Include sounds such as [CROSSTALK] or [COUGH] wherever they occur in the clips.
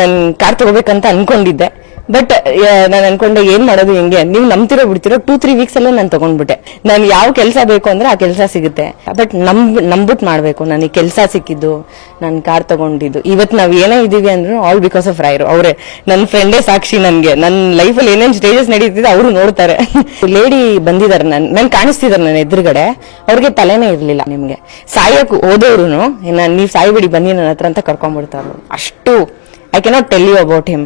ನಾನು ಕಾರ್ ತಗೋಬೇಕಂತ ಅನ್ಕೊಂಡಿದ್ದೆ. ಬಟ್ ನಾನು ಅನ್ಕೊಂಡೆ ಏನ್ ಮಾಡೋದು ಹೆಂಗೆ? ನೀವು ನಂಬ್ತಿರೋ ಬಿಡ್ತಿರೋ ಟೂ ತ್ರೀ ವೀಕ್ಸ್ ಅಲ್ಲೇ ನಾನು ತಗೊಂಡ್ಬಿಟ್ಟೆ. ನಾನು ಯಾವ ಕೆಲಸ ಬೇಕು ಅಂದ್ರೆ ಆ ಕೆಲಸ ಸಿಗುತ್ತೆ. ಬಟ್ ನಂಬ್ ನಂಬಿಟ್ ಮಾಡ್ಬೇಕು. ನನಗೆ ಕೆಲಸ ಸಿಕ್ಕಿದ್ದು, ನಾನು ಕಾರ್ ತಗೊಂಡಿದ್ದು. ಇವತ್ತು ನಾವ್ ಏನೇ ಇದೀವಿ ಅಂದ್ರೂ ಆಲ್ ಬಿಕಾಸ್ ಆಫ್ ರಾಯರು ಅವರೇ. ನನ್ನ ಫ್ರೆಂಡೇ ಸಾಕ್ಷಿ ನನಗೆ. ನನ್ನ ಲೈಫಲ್ಲಿ ಏನೇನ್ ಸ್ಟೇಜಸ್ ನಡೀತಿದೆ ಅವರು ನೋಡ್ತಾರೆ. [LAUGHS] ಲೇಡಿ ಬಂದಿದ್ದಾರೆ ನನ್, ನಾನು ಕಾಣಿಸ್ತಿದ್ದಾರೆ ನನ್ನ ಎದುರುಗಡೆ. ಅವ್ರಿಗೆ ತಲೆನೇ ಇರ್ಲಿಲ್ಲ ನಿಮ್ಗೆ. ಸಾಯಕ್ ಹೋದವ್ರು ನೀವು ಸಾಯ್ಬೇಡಿ, ಬನ್ನಿ ನನ್ನ ಹತ್ರ ಅಂತ ಕರ್ಕೊಂಡ್ಬಿಡ್ತಾರ ಅಷ್ಟು I cannot tell you about him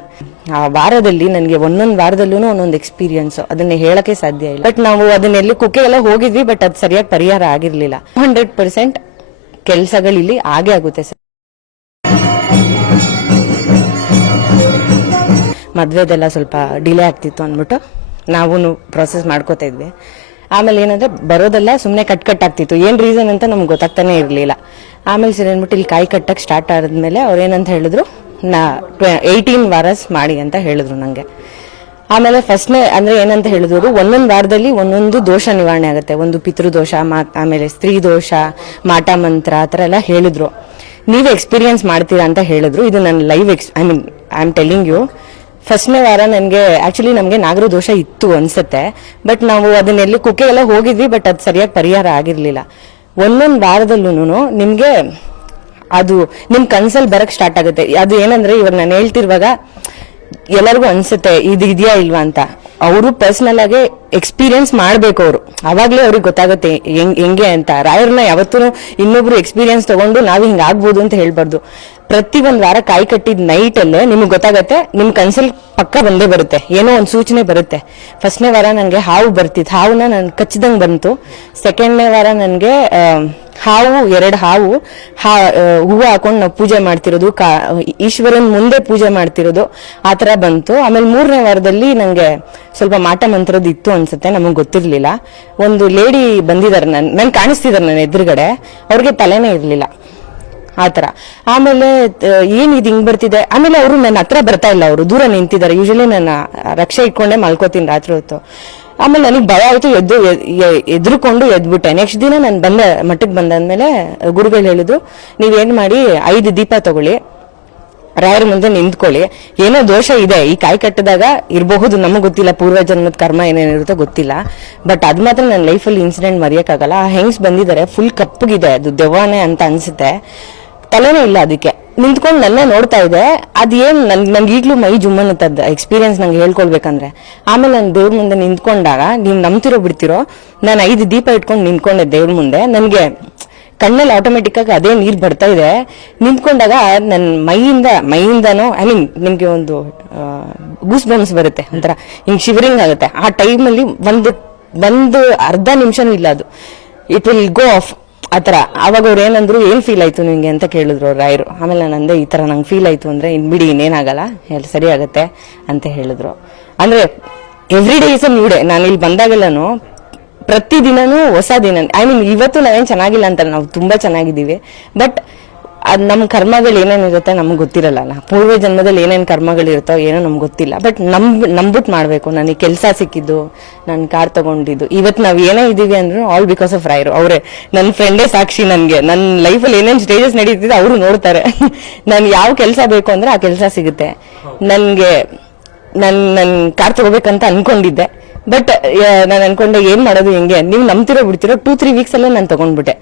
ಆ ವಾರದಲ್ಲಿ ನನಗೆ ಒಂದೊಂದು ವಾರದಲ್ಲೂ ಒಂದೊಂದು ಎಕ್ಸ್ಪೀರಿಯನ್ಸ್ ಅದನ್ನ ಹೇಳಕ್ಕೆ ಸಾಧ್ಯ ಇಲ್ಲ. ಬಟ್ ನಾವು ಅದನ್ನೆಲ್ಲಿ ಕುಕ್ಕೆಲ್ಲ ಹೋಗಿದ್ವಿ ಬಟ್ ಅದು ಸರಿಯಾಗಿ ಪರಿಹಾರ ಆಗಿರಲಿಲ್ಲ. ಹಂಡ್ರೆಡ್ ಪರ್ಸೆಂಟ್ ಕೆಲಸಗಳಿಲ್ಲಿ ಆಗೇ ಆಗುತ್ತೆ ಸರ್. ಮದುವೆದೆಲ್ಲ ಸ್ವಲ್ಪ ಡಿಲೇ ಆಗ್ತಿತ್ತು ಅಂದ್ಬಿಟ್ಟು ನಾವು ಪ್ರೊಸೆಸ್ ಮಾಡ್ಕೋತಾ ಇದ್ವಿ. ಆಮೇಲೆ ಏನಂದ್ರೆ ಬರೋದೆಲ್ಲ ಸುಮ್ಮನೆ ಕಟ್ ಕಟ್ ಆಗ್ತಿತ್ತು. ಏನ್ ರೀಸನ್ ಅಂತ ನಮ್ಗೆ ಗೊತ್ತಾಗ್ತಾನೆ ಇರಲಿಲ್ಲ. ಆಮೇಲೆ ಸರಿ ಅಂದ್ಬಿಟ್ಟು ಇಲ್ಲಿ ಕಾಯಿ ಕಟ್ಟಕ್ಕೆ ಸ್ಟಾರ್ಟ್ ಆದ್ಮೇಲೆ ಅವ್ರು ಏನಂತ ಹೇಳಿದ್ರು ನಾ ಏಯ್ಟೀನ್ ವಾರಸ್ ಮಾಡಿ ಅಂತ ಹೇಳಿದ್ರು ನನಗೆ ಆಮೇಲೆ ಫಸ್ಟ್ನೇ ಅಂದ್ರೆ ಏನಂತ ಹೇಳಿದ್ರು, ಒಂದೊಂದು ವಾರದಲ್ಲಿ ಒಂದೊಂದು ದೋಷ ನಿವಾರಣೆ ಆಗುತ್ತೆ. ಒಂದು ಪಿತೃದೋಷ ಮಾ- ಆಮೇಲೆ ಸ್ತ್ರೀ ದೋಷ, ಮಾಟ ಮಂತ್ರ, ಆ ಥರ ಎಲ್ಲ ಹೇಳಿದ್ರು. ನೀವೇ ಎಕ್ಸ್ಪೀರಿಯನ್ಸ್ ಮಾಡ್ತೀರಾ ಅಂತ ಹೇಳಿದ್ರು. ಇದು ನನ್ನ live ex I mean I am telling you ಫಸ್ಟ್ನೇ ವಾರ ನನಗೆ ಆಕ್ಚುಲಿ ನಮಗೆ ನಾಗರ ದೋಷ ಇತ್ತು ಅನ್ಸುತ್ತೆ. ಬಟ್ ನಾವು ಅದನ್ನೆಲ್ಲಿ ಕುಕ್ಕೆ ಎಲ್ಲ ಹೋಗಿದ್ವಿ ಬಟ್ ಅದು ಸರಿಯಾಗಿ ಪರಿಹಾರ ಆಗಿರಲಿಲ್ಲ. ಒಂದೊಂದು ವಾರದಲ್ಲೂ ನಿಮ್ಗೆ ಅದು ನಿಮ್ ಕನ್ಸಲ್ಲಿ ಬರಕ್ ಸ್ಟಾರ್ಟ್ ಆಗುತ್ತೆ. ಅದು ಏನಂದ್ರೆ ಇವಾಗ ನಾನು ಹೇಳ್ತಿರುವಾಗ ಎಲ್ಲರಿಗೂ ಅನ್ಸುತ್ತೆ, ಇದು ಇದೆಯಾ ಇಲ್ವಾ ಅಂತ. ಅವರು ಪರ್ಸನಲ್ ಆಗಿ ಎಕ್ಸ್ಪೀರಿಯನ್ಸ್ ಮಾಡ್ಬೇಕು ಅವರು. ಅವಾಗ್ಲೇ ಅವ್ರಿಗೆ ಗೊತ್ತಾಗುತ್ತೆ, ಹೆಂಗ್ ಅಂತ. ರಾಯರ್ನ ಯಾವತ್ತೂ ಇನ್ನೊಬ್ರು ಎಕ್ಸ್ಪೀರಿಯನ್ಸ್ ತಗೊಂಡು ನಾವು ಹಿಂಗ್ ಆಗ್ಬೋದು ಅಂತ ಹೇಳ್ಬಾರ್ದು. ಪ್ರತಿ ಒಂದ್ ವಾರ ಕಾಯಿ ಕಟ್ಟಿದ ನೈಟ್ ಅಲ್ಲೇ ನಿಮ್ಗೆ ಗೊತ್ತಾಗತ್ತೆ, ನಿಮ್ ಕನ್ಸಲ್ ಪಕ್ಕ ಬಂದೇ ಬರುತ್ತೆ. ಏನೋ ಒಂದ್ ಸೂಚನೆ ಬರುತ್ತೆ. ಫಸ್ಟ್ನೇ ವಾರ ನನಗೆ ಹಾವು ಬರ್ತಿತ್ತು. ಹಾವುನ ನನ್ ಕಚ್ಚಿದಂಗ್ ಬಂತು. ಸೆಕೆಂಡ್ನೇ ವಾರ ನನಗೆ ಹಾವು, ಎರಡು ಹಾವು, ಹಾ ಹೂವು ಹಾಕೊಂಡು ನಾವು ಪೂಜೆ ಮಾಡ್ತಿರೋದು, ಕಾ, ಈಶ್ವರನ್ ಮುಂದೆ ಪೂಜೆ ಮಾಡ್ತಿರೋದು, ಆ ಥರ ಬಂತು. ಆಮೇಲೆ ಮೂರನೇ ವಾರದಲ್ಲಿ ನನಗೆ ಸ್ವಲ್ಪ ಮಾಟ ಮಂತ್ರದ ಇತ್ತು ಅನ್ಸುತ್ತೆ, ನಮಗೆ ಗೊತ್ತಿರಲಿಲ್ಲ. ಒಂದು ಲೇಡಿ ಬಂದಿದ್ದಾರೆ ನನ್ ನನ್ ಕಾಣಿಸ್ತಿದ್ದಾರೆ ನನ್ನ ಎದುರುಗಡೆ. ಅವ್ರಿಗೆ ತಲೆನೇ ಇರ್ಲಿಲ್ಲ. ಆತರ. ಆಮೇಲೆ ಏನು ಇದು ಹಿಂಗ್ ಬರ್ತಿದೆ? ಆಮೇಲೆ ಅವರು ನನ್ನ ಹತ್ರ ಬರ್ತಾ ಇಲ್ಲ ಅವರು. ದೂರ ನಿಂತಿದ್ದಾರೆ. ಯೂಶಲಿ ನನ್ನ ರಕ್ಷೆ ಇಟ್ಕೊಂಡೆ ಮಲ್ಕೋತೀನಿ ರಾತ್ರಿ ಹೊತ್ತು. ಆಮೇಲೆ ನನಗೆ ಭಯ ಆಯ್ತು. ಎದ್ದು ಎದ್ರುಕೊಂಡು ಎದ್ಬಿಟ್ಟೆ. ನೆಕ್ಸ್ಟ್ ದಿನ ನಾನು ಬಂದ ಮಠಕ್ಕೆ ಬಂದಾದ್ಮೇಲೆ ಗುರುಗಳು ಹೇಳಿದ್ರು ನೀವೇನು ಮಾಡಿ, ಐದು ದೀಪ ತಗೊಳ್ಳಿ. ರಾಯರ ಮುಂದೆ ನಿಂತ್ಕೊಳ್ಳಿ. ಏನೋ ದೋಷ ಇದೆ. ಈ ಕಾಯಿ ಕಟ್ಟಿದಾಗ ಇರಬಹುದು. ನಮಗೆ ಗೊತ್ತಿಲ್ಲ. ಪೂರ್ವ ಜನ್ಮದ ಕರ್ಮ ಏನೇನಿರುತ್ತೋ ಗೊತ್ತಿಲ್ಲ. ಬಟ್ ಅದು ಮಾತ್ರ ನನ್ನ ಲೈಫಲ್ಲಿ ಇನ್ಸಿಡೆಂಟ್ ಮರೆಯೋಕ್ಕಾಗಲ್ಲ. ಆ ಹೆಂಗ್ಸ್ ಬಂದಿದ್ದಾರೆ? ಫುಲ್ ಕಪ್ಪಗಿದೆ. ಅದು ದೆವ್ವಾನೆ ಅಂತ ಅನ್ಸುತ್ತೆ. ತಲೆನೇ ಇಲ್ಲ ಅದಕ್ಕೆ. ನಿಂತ್ಕೊಂಡು ನನ್ನೇ ನೋಡ್ತಾ ಇದೆ. ಅದೇನು ನನ್ ನನ್ಗೆ ಈಗ್ಲೂ ಮೈ ಜುಮ್ಮನ್ನತ್ತದ ಎಕ್ಸ್ಪೀರಿಯನ್ಸ್ ನಂಗೆ ಹೇಳ್ಕೊಳ್ಬೇಕಂದ್ರೆ. ಆಮೇಲೆ ನಾನು ದೇವ್ರ ಮುಂದೆ ನಿಂತ್ಕೊಂಡಾಗ ನೀವು ನಂಬ್ತಿರೋ ಬಿಡ್ತಿರೋ, ನಾನು ಐದು ದೀಪ ಇಟ್ಕೊಂಡು ನಿಂತ್ಕೊಂಡೆ ದೇವ್ರ ಮುಂದೆ. ನನಗೆ ಕಣ್ಣಲ್ಲಿ ಆಟೋಮೆಟಿಕ್ ಆಗಿ ಅದೇ ನೀರು ಬರ್ತಾ ಇದೆ. ನಿಂತ್ಕೊಂಡಾಗ ನನ್ನ ಮೈಯಿಂದ, ಮೈಯಿಂದನೋ ಐ ಮೀನ್ ನಿಮಗೆ ಒಂದು ಗೂಸ್ ಬಮ್ಸ್ ಬರುತ್ತೆ. ಒಂಥರ ಹಿಂಗೆ ಶಿವರಿಂಗ್ ಆಗುತ್ತೆ. ಆ ಟೈಮಲ್ಲಿ ಒಂದು ಒಂದು ಅರ್ಧ ನಿಮಿಷನೂ ಇಲ್ಲ ಅದು. ಇಟ್ ವಿಲ್ ಗೋ ಆಫ್ ಆತರ ಅವಾಗ ಅವ್ರು ಏನಂದ್ರು, ಏನು ಫೀಲ್ ಆಯ್ತು ನಿಮಗೆ ಅಂತ ಕೇಳಿದ್ರು ಅವ್ರು ರಾಯರು. ಆಮೇಲೆ ನಾನು ಈ ತರ ನಂಗೆ ಫೀಲ್ ಆಯ್ತು ಅಂದ್ರೆ, ಇನ್ ಬಿಡಿ, ಇನ್ನೇನಾಗಲ್ಲ. ಎಲ್ಲ ಸರಿ ಆಗುತ್ತೆ. ಅಂತ ಹೇಳಿದ್ರು. ಅಂದ್ರೆ every day is a new day ನಾನು ಇಲ್ಲಿ ಬಂದಾಗೆಲ್ಲನೂ ಪ್ರತಿ ದಿನನೂ ಹೊಸ ದಿನ ಐ ಮೀನ್ ಇವತ್ತು ನಾವೇನ್ ಚೆನ್ನಾಗಿಲ್ಲ ಅಂತ ನಾವು ತುಂಬಾ ಚೆನ್ನಾಗಿದ್ದೀವಿ. ಬಟ್ ಅದ್ ನಮ್ ಕರ್ಮಗಳು ಏನೇನಿರುತ್ತೆ ನಮ್ಗೆ ಗೊತ್ತಿರಲ್ಲ ಪೂರ್ವ ಜನ್ಮದಲ್ಲಿ ಏನೇನು ಕರ್ಮಗಳಿರುತ್ತೋ ಏನೋ ನಮ್ಗೆ ಗೊತ್ತಿಲ್ಲ. ಬಟ್ ನಂಬ್ ನಂಬಿಟ್ ಮಾಡಬೇಕು. ನನಗೆ ಕೆಲಸ ಸಿಕ್ಕಿದ್ದು, ನಾನು ಕಾರ್ ತಗೊಂಡಿದ್ದು. ಇವತ್ತು ನಾವು ಏನೇ ಇದೀವಿ ಅಂದ್ರೂ ಆಲ್ ಬಿಕಾಸ್ ಆಫ್ ರಾಯರು ಅವರೇ ನನ್ನ ಫ್ರೆಂಡೇ ಸಾಕ್ಷಿ ನನಗೆ. ನನ್ನ ಲೈಫಲ್ಲಿ ಏನೇನು ಸ್ಟೇಜಸ್ ನಡೀತಿದೆ ಅವರು ನೋಡ್ತಾರೆ. [LAUGHS] ನಾನು ಯಾವ ಕೆಲಸ ಬೇಕು ಅಂದ್ರೆ ಆ ಕೆಲಸ ಸಿಗುತ್ತೆ. ನನಗೆ, ನನ್ ನನ್ನ ಕಾರ್ ತಗೋಬೇಕಂತ ಅನ್ಕೊಂಡಿದ್ದೆ. ಬಟ್ ನಾನು ಅನ್ಕೊಂಡೆ ಏನು ಮಾಡೋದು ಹೆಂಗೆ? ನೀವು ನಂಬ್ತಿರೋ, ಬಿಡ್ತಿರೋ ಟೂ ತ್ರೀ ವೀಕ್ಸ್ ಅಲ್ಲೇ ನಾನು ತಗೊಂಡ್ಬಿಟ್ಟೆ.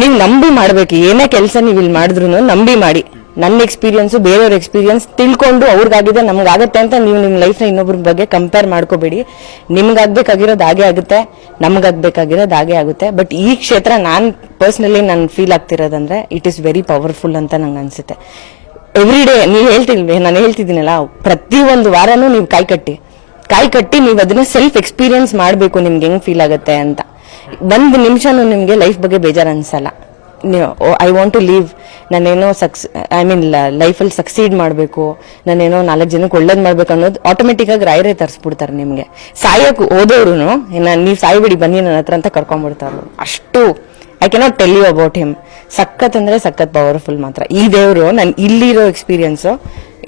ನೀವು ನಂಬಿ ಮಾಡ್ಬೇಕು, ಏನೇ ಕೆಲಸ ನೀವು ಇಲ್ಲಿ ಮಾಡಿದ್ರು ನಂಬಿ ಮಾಡಿ. ನನ್ನ ಎಕ್ಸ್ಪೀರಿಯನ್ಸ್ ಬೇರೆಯವ್ರ ಎಕ್ಸ್ಪೀರಿಯನ್ಸ್ ತಿಳ್ಕೊಂಡು ಅವ್ರಿಗಾಗಿದೆ, ನಮ್ಗಾಗತ್ತೆ ಅಂತ ನೀವು ನಿಮ್ಮ ಲೈಫ್ನ ಇನ್ನೊಬ್ರ ಬಗ್ಗೆ ಕಂಪೇರ್ ಮಾಡ್ಕೋಬೇಡಿ. ನಿಮ್ಗಾಗ್ಬೇಕಾಗಿರೋದು ಹಾಗೆ ಆಗುತ್ತೆ, ನಮ್ಗಾಗ್ಬೇಕಾಗಿರೋದು ಹಾಗೆ ಆಗುತ್ತೆ. ಬಟ್ ಈ ಕ್ಷೇತ್ರ ನಾನು ಪರ್ಸ್ನಲಿ ನಾನು ಫೀಲ್ ಆಗ್ತಿರೋದಂದ್ರೆ ಇಟ್ ಇಸ್ ವೆರಿ ಪವರ್ಫುಲ್ ಅಂತ ನಂಗೆ ಅನ್ಸುತ್ತೆ. ಎವ್ರಿ ಡೇ ನೀವು ಹೇಳ್ತಿಲ್ವೇ, ನಾನು ಹೇಳ್ತಿದ್ದೀನಲ್ಲ, ಪ್ರತಿ ಒಂದು ವಾರನೂ ನೀವು ಕಾಯಿ ಕಟ್ಟಿ. ಕಾಯಿ ಕಟ್ಟಿ ನೀವು ಅದನ್ನ ಸೆಲ್ಫ್ ಎಕ್ಸ್ಪೀರಿಯನ್ಸ್ ಮಾಡಬೇಕು, ನಿಮ್ಗೆ ಹೆಂಗೆ ಫೀಲ್ ಆಗುತ್ತೆ ಅಂತ. ಒಂದ್ ನಿಮಿಷನೂ ನಿಮಗೆ ಲೈಫ್ ಬಗ್ಗೆ ಬೇಜಾರು ಅನ್ಸಲ್ಲ. ಐ ವಾಂಟ್ ಟು ಲೀವ್ ನಾನೇನೋ ಸಕ್ಸ್ ಐ ಮೀನ್ ಲೈಫಲ್ಲಿ ಸಕ್ಸೀಡ್ ಮಾಡಬೇಕು. ನಾನೇನೋ ನಾಲ್ಕು ಜನಕ್ಕೆ ಒಳ್ಳೇದು ಮಾಡ್ಬೇಕು ಅನ್ನೋದು ಆಟೋಮೆಟಿಕ್ ಆಗಿ ರಾಯರೇ ತರಿಸ್ಬಿಡ್ತಾರೆ ನಿಮ್ಗೆ. ಸಾಯಕ್ ನಾನು ನೀವು ಸಾಯಿಬಿಡಿ, ಬನ್ನಿ ನನ್ನ ಹತ್ರ ಅಂತ ಕರ್ಕೊಂಡ್ಬಿಡ್ತಾರೆ ಅಷ್ಟು I cannot tell you about him ಸಖತ್ ಅಂದ್ರೆ ಸಖತ್ ಪವರ್ಫುಲ್ ಮಾತ್ರ. ಈ ದೇವರು ನಾನು ಇಲ್ಲಿರೋ experience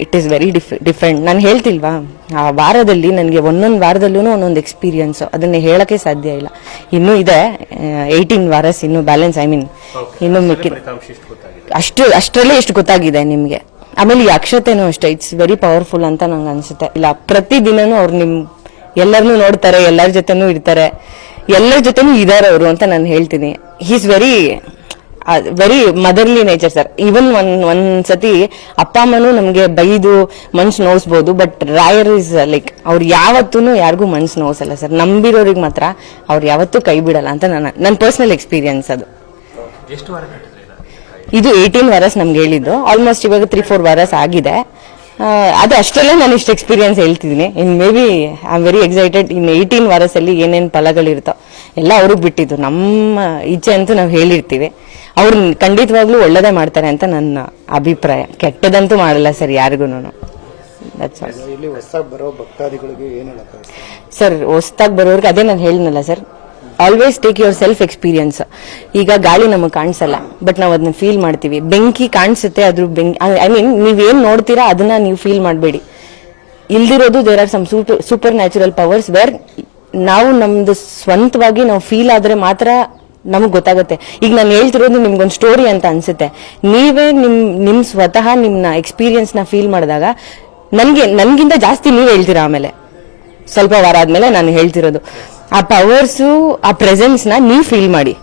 it is very diff different ನಾನು ಹೇಳ್ತಿಲ್ವಾ? ಆ ವಾರದಲ್ಲಿ ನನಗೆ ಒಂದೊಂದು ವಾರದಲ್ಲೂ ಒಂದೊಂದು ಎಕ್ಸ್ಪೀರಿಯನ್ಸು ಅದನ್ನೇ ಹೇಳೋಕ್ಕೆ ಸಾಧ್ಯ ಇಲ್ಲ. ಇನ್ನೂ ಇದೆ ಏಯ್ಟೀನ್ ವಾರಸ್ ಇನ್ನೂ ಬ್ಯಾಲೆನ್ಸ್ ಐ ಮೀನ್ ಇನ್ನೂ ಮಿಕ್ಕಿ ಅಷ್ಟು ಅಷ್ಟರಲ್ಲೇ ಎಷ್ಟು ಗೊತ್ತಾಗಿದೆ ನಿಮಗೆ. ಆಮೇಲೆ ಈ ಅಕ್ಷತೆನೂ ಅಷ್ಟೇ ಇಟ್ಸ್ ವೆರಿ ಪವರ್ಫುಲ್ ಅಂತ ನಂಗೆ ಅನಿಸುತ್ತೆ. ಇಲ್ಲ ಪ್ರತಿದಿನನೂ ಅವ್ರು ನಿಮ್ಮ ಎಲ್ಲರನ್ನೂ ನೋಡ್ತಾರೆ ಎಲ್ಲರ ಜೊತೆನೂ ಇರ್ತಾರೆ. ಎಲ್ಲರ ಜೊತೆನೂ ಇದ್ದಾರೆ ಅವರು ಅಂತ ನಾನು ಹೇಳ್ತೀನಿ. He's very very motherly nature sir even ಒಂದ್ ಒಂದ್ಸತಿ ಅಪ್ಪ ಅಮ್ಮನೂ ನಮಗೆ ಬೈದು ಮನ್ಸು ನೋವಿಸ್ಬೋದು ಬಟ್ ರಾಯರ್ ಇಸ್ ಲೈಕ್ ಅವ್ರು ಯಾವತ್ತೂ ಯಾರಿಗೂ ಮನ್ಸು ನೋವಿಸಲ್ಲ ಸರ್ ನಂಬಿರೋರಿಗೆ ಮಾತ್ರ ಅವ್ರು ಯಾವತ್ತೂ ಕೈ ಬಿಡಲ್ಲ ಅಂತ ನನ್ನ ನನ್ನ ಪರ್ಸ್ನಲ್ ಎಕ್ಸ್ಪೀರಿಯನ್ಸ್ ಅದು. ಇದು ಏಯ್ಟೀನ್ ವರಸ್ ನಮ್ಗೆ ಹೇಳಿದ್ದು. ಆಲ್ಮೋಸ್ಟ್ ಇವಾಗ ತ್ರೀ ಫೋರ್ ವರಸ್ ಆಗಿದೆ. ಅದು ಅಷ್ಟರಲ್ಲೇ ನಾನು ಇಷ್ಟು ಎಕ್ಸ್ಪೀರಿಯನ್ಸ್ ಹೇಳ್ತಿದ್ದೀನಿ. In maybe I am very excited in eighteen ವರಸಲ್ಲಿ ಏನೇನು ಫಲಗಳಿರ್ತಾವ ಎಲ್ಲ ಅವ್ರಿಗೆ ಬಿಟ್ಟಿದ್ದು. ನಮ್ಮ ಇಚ್ಛೆ ಅಂತೂ ನಾವು ಹೇಳಿರ್ತೀವಿ. ಅವ್ರು ಖಂಡಿತವಾಗ್ಲೂ ಒಳ್ಳೇದೇ ಮಾಡ್ತಾರೆ ಅಂತ ನನ್ನ ಅಭಿಪ್ರಾಯ. ಕೆಟ್ಟದಂತೂ ಮಾಡಲ್ಲ ಸರ್ ಯಾರಿಗೂ ಸರ್ ಹೊಸ್ದಾಗಿ ಬರೋರ್ಗೆ ಅದೇ ನಾನು ಹೇಳಿದ್ನಲ್ಲ sir. Always take your self experience ಈಗ ಗಾಳಿ ನಮಗೆ ಕಾಣಿಸಲ್ಲ ಬಟ್ ನಾವು ಅದನ್ನ ಫೀಲ್ ಮಾಡ್ತೀವಿ. ಬೆಂಕಿ ಕಾಣಿಸುತ್ತೆ ಅದ್ರ ಬೆಂಕಿ ಐ ಮೀನ್ ನೀವೇನ್ ನೋಡ್ತೀರಾ ಅದನ್ನ ನೀವು ಫೀಲ್ ಮಾಡಬೇಡಿ. ಇಲ್ದಿರೋದು there are some supernatural powers where ನಾವು ನಮ್ದು ಸ್ವಂತವಾಗಿ ನಾವು ಫೀಲ್ ಆದ್ರೆ ಮಾತ್ರ ನಮಗ್ ಗೊತ್ತಾಗುತ್ತೆ. ಈಗ ನಾನು ಹೇಳ್ತಿರೋದು ನಿಮ್ಗೊಂದು ಸ್ಟೋರಿ ಅಂತ ಅನ್ಸುತ್ತೆ. ನೀವೇ ನಿಮ್ ನಿಮ್ ಸ್ವತಃ ನಿಮ್ನ ಎಕ್ಸ್ಪೀರಿಯನ್ಸ್ನ ಫೀಲ್ ಮಾಡಿದಾಗ ನನಗೆ, ನನಗಿಂತ ಜಾಸ್ತಿ ನೀವು ಹೇಳ್ತೀರಾ ಆಮೇಲೆ? ಸ್ವಲ್ಪ ವಾರ ಆದ್ಮೇಲೆ ನಾನು ಹೇಳ್ತಿರೋದು. ಆ ಪವರ್ಸು ಆ ಪ್ರೆಸೆನ್ಸ್ನ ನೀವ್ ಫೀಲ್ ಮಾಡಿ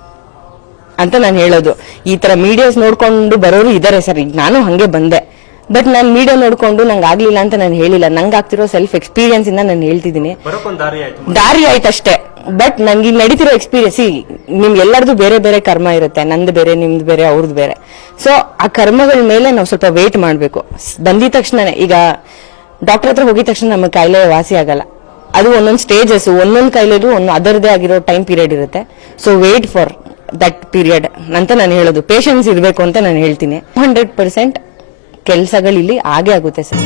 ಅಂತ ನಾನು ಹೇಳೋದು. ಈ ತರ ಮೀಡಿಯಾಸ್ ನೋಡಿಕೊಂಡು ಬರೋರು ಇದಾರೆ ಸರ್. ಈಗ ನಾನು ಹಾಗೆ ಬಂದೆ. ಬಟ್ ನಾನು ಮೀಡಿಯಾ ನೋಡ್ಕೊಂಡು ನಂಗೆ ಆಗ್ಲಿಲ್ಲ ಅಂತ ನಾನು ಹೇಳಿಲ್ಲ. ನಂಗೆ ಆಗ್ತಿರೋ ಸೆಲ್ಫ್ ಎಕ್ಸ್ಪೀರಿಯನ್ಸ್ ಇಂದ ನಾನು ಹೇಳ್ತಿದ್ದೀನಿ. ದಾರಿ ಆಯ್ತು ದಾರಿ ಆಯ್ತಷ್ಟೇ ಬಟ್ ನಂಗೆ ಇಲ್ಲಿ ನಡೀತಿರೋ ಎಕ್ಸ್ಪೀರಿಯನ್ಸ್ ನಿಮ್ಗೆ ಎಲ್ಲರದು ಬೇರೆ ಬೇರೆ ಕರ್ಮ ಇರುತ್ತೆ. ನಂದು ಬೇರೆ ನಿಮ್ದು ಬೇರೆ ಅವ್ರದ್ದು ಬೇರೆ. ಸೊ ಆ ಕರ್ಮಗಳ ಮೇಲೆ ನಾವು ಸ್ವಲ್ಪ ವೇಟ್ ಮಾಡಬೇಕು. ಬಂದಿದ ತಕ್ಷಣನೇ ಈಗ ಡಾಕ್ಟರ್ ಹತ್ರ ಹೋಗಿದ ತಕ್ಷಣ ನಮ್ಮ ಕಾಯಿಲೆ ವಾಸಿ ಆಗಲ್ಲ. ಅದು ಒಂದೊಂದು ಸ್ಟೇಜಸ್ ಒಂದೊಂದು ಕಾಯಿಲೆದು ಒಂದು ಅದರದೇ ಆಗಿರೋ ಟೈಮ್ ಪೀರಿಯಡ್ ಇರುತ್ತೆ. So wait for that period ಅಂತ ನಾನು ಹೇಳೋದು. ಪೇಷನ್ಸ್ ಇರಬೇಕು ಅಂತ ನಾನು ಹೇಳ್ತೀನಿ. ಹಂಡ್ರೆಡ್ ಪರ್ಸೆಂಟ್ ಕೆಲಸಗಳಿಲ್ಲಿ ಆಗೇ ಆಗುತ್ತೆ ಸರ್.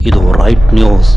ಇದು ರೈಟ್ ನ್ಯೂಸ್